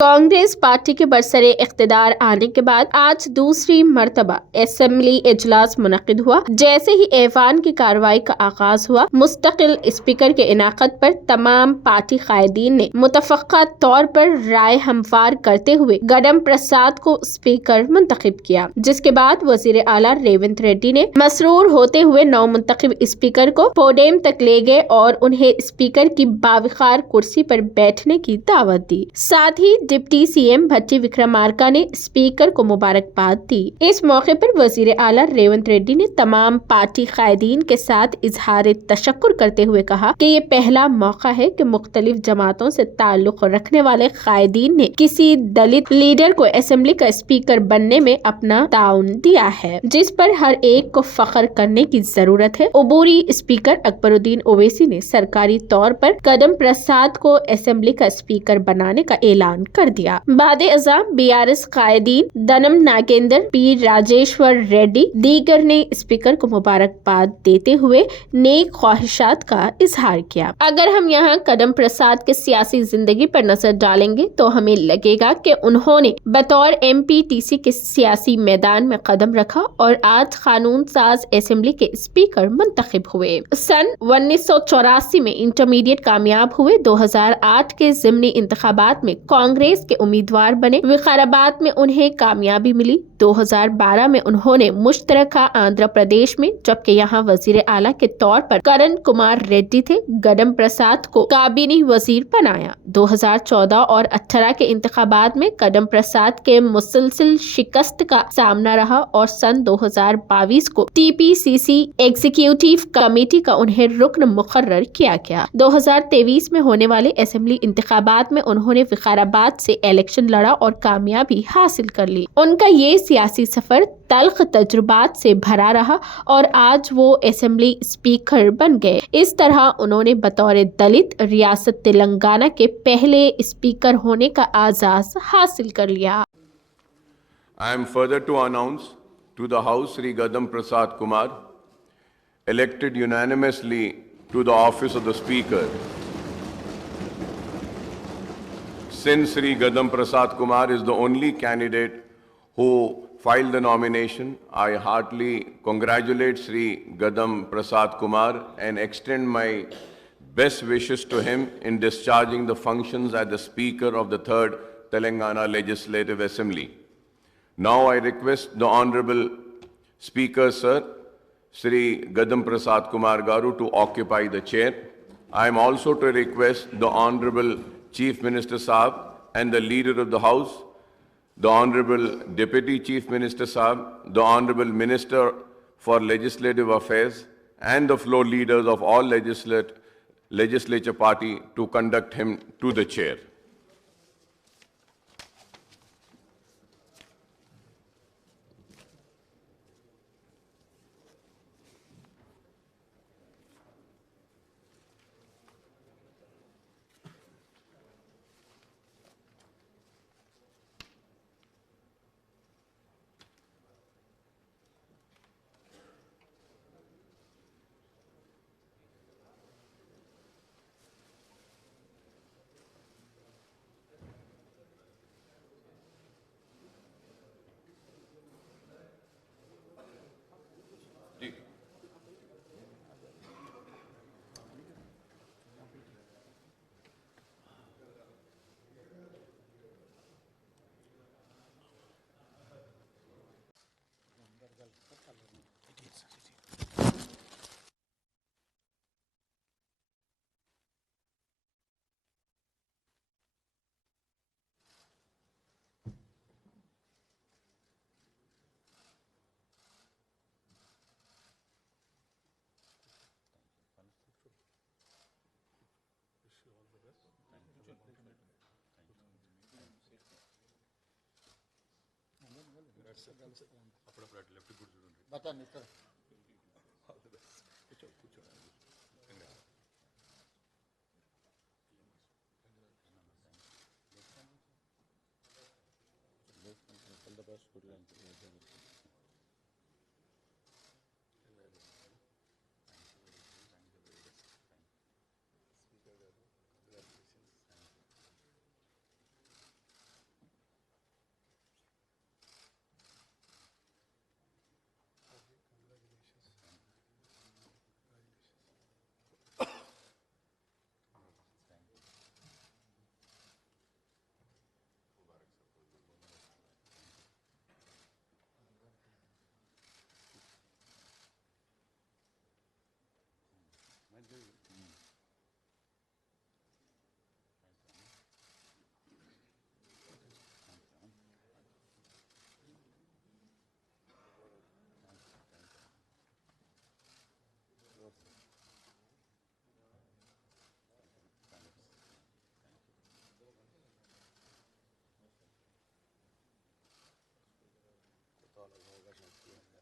कांग्रेस पार्टी के बरसरे इख्तिदार आने के बाद आज दूसरी मर्तबा असेंबली इजलास मुनक्किद हुआ। जैसे ही ऐवान की कार्रवाई का आगाज हुआ, मुस्तकिल स्पीकर के इनाकत पर तमाम पार्टी कायदीन ने मुतफ़क्का तौर पर राय हमवार करते हुए गडम प्रसाद को स्पीकर मुंतखब किया, जिसके बाद वजीर आला रेवंत रेड्डी ने मसरूर होते हुए नौ मुंतखब स्पीकर को पोडियम तक ले गए और उन्हें स्पीकर की बावखार कुर्सी पर बैठने की दावत दी। साथ ही डिप्टी सीएम भट्टी विक्रमार्का ने स्पीकर को मुबारकबाद दी। इस मौके पर वजीर आला रेवंत रेड्डी ने तमाम पार्टी कायदीन के साथ इजहार तशक्कुर करते हुए कहा कि ये पहला मौका है कि मुख्तलिफ जमातों से ताल्लुक रखने वाले कायदीन ने किसी दलित लीडर को असेंबली का स्पीकर बनने में अपना ताउन दिया है, जिस पर हर एक को फख्र करने की जरूरत है। उबूरी स्पीकर अकबरुद्दीन ओवैसी ने सरकारी तौर पर गडम प्रसाद को असेंबली का स्पीकर बनाने का ऐलान कर दिया। बादे अज़ाम बीआरएस कायदीन दनम नागेंद्र, पी राजेश्वर रेड्डी दीगर ने स्पीकर को मुबारकबाद देते हुए नेक ख्वाहिशात का इजहार किया। अगर हम यहाँ गडम प्रसाद के सियासी जिंदगी पर नजर डालेंगे तो हमें लगेगा कि उन्होंने बतौर एमपीटीसी के सियासी मैदान में कदम रखा और आज कानून साज असेंबली के स्पीकर मुंतखब हुए। सन 1984 में इंटरमीडिएट कामयाब हुए। 2008 के ज़िमनी इंतखाबात में कांग्रेस के उम्मीदवार बने। विकाराबाद में उन्हें कामयाबी मिली। 2012 में उन्होंने मुश्तरका आंध्र प्रदेश में, जबकि यहाँ वजीर आला के तौर पर करण कुमार रेड्डी थे, गडम प्रसाद को काबीनी वजीर बनाया। 2014 और 18 के इंतखाबात में गडम प्रसाद के मुसलसिल शिकस्त का सामना रहा और सन 2022 को टीपीसीसी एग्जीक्यूटिव कमेटी का उन्हें रुकन मुकर्रर किया गया। 2023 में होने वाले असेंबली इंतखाबात में उन्होंने विकाराबाद से इलेक्शन लड़ा और कामयाबी हासिल कर ली। उनका ये सियासी सफर तल्ख तजुर्बात से भरा रहा और आज वो असेंबली स्पीकर बन गए। इस तरह उन्होंने बतौर दलित रियासत तेलंगाना के पहले स्पीकर होने का आजाज हासिल कर लिया। I am further to announce to the House Sri Gadam Prasad Kumar, elected unanimously to the office of the Speaker. Since Sri Gadam Prasad Kumar is the only candidate who filed the nomination, I heartily congratulate Sri Gadam Prasad Kumar and extend my best wishes to him in discharging the functions as the Speaker of the 3rd Telangana Legislative Assembly. Now I request the Honorable Speaker, Sir, Sri Gadam Prasad Kumar Garu, to occupy the chair. I am also to request the Honorable Chief Minister Saab and the Leader of the House, the Honorable Deputy Chief Minister Saab, the Honorable Minister for Legislative Affairs and the floor leaders of all legislature party to conduct him to the chair. ہے